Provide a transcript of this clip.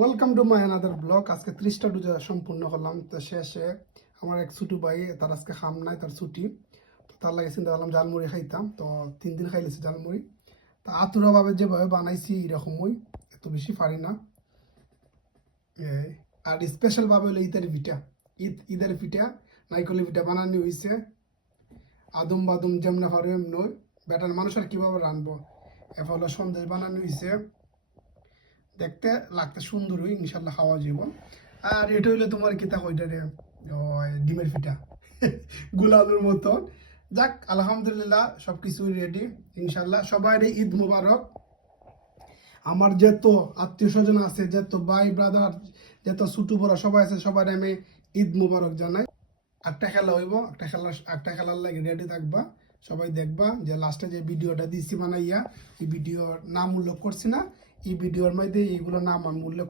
Welcome to my another blog. আজকে 30টা রোজা সম্পূর্ণ করলাম। তো শেষে আমার এক ছোটো ভাই, তার আজকে খাম নাই, তার ছুটি। তো তার লাগে চিন্তা করলাম জালমুড়ি খাইতাম। তো 3 দিন খাইলেছি জালমুড়ি। তো আতুরাভাবে যেভাবে বানাইছি এরকমই, এত বেশি পারি না। আর স্পেশালভাবে হলো ঈদের পিঠা। ঈদের পিঠা, নাইকলি পিঠা বানানো হয়েছে। আদম বাদুম যেমন পারো এমন বেটার মানুষ আর কীভাবে রানবো। এরপর হলো সন্দেশ বানানো হয়েছে, দেখতে লাগতে সুন্দরই, ইনশাল্লাহ খাওয়া যাব। আর এটা হইলো তোমার কিতা কইটারে, ডিমের পিঠা গুলালুর মতো। যাক, আলহামদুলিল্লাহ সবকিছু রেডি। ইনশাল্লাহ সবাই ঈদ মুবারক। আমার যত আত্মীয় স্বজন আছে, যত ভাই ব্রাদার, যত ছোট বড় সবাই আছে, সবাই আমি ঈদ মুবারক জানাই। একটা খেলা হইব, একটা খেলার লাগে রেডি থাকবা। সবাই দেখবা যে লাস্টে যে ভিডিওটা দিচ্ছি বানাইয়া, এই ভিডিওর নাম উল্লেখ করছি না, এই ভিডিওর মধ্যে এইগুলো নাম আমি উল্লেখ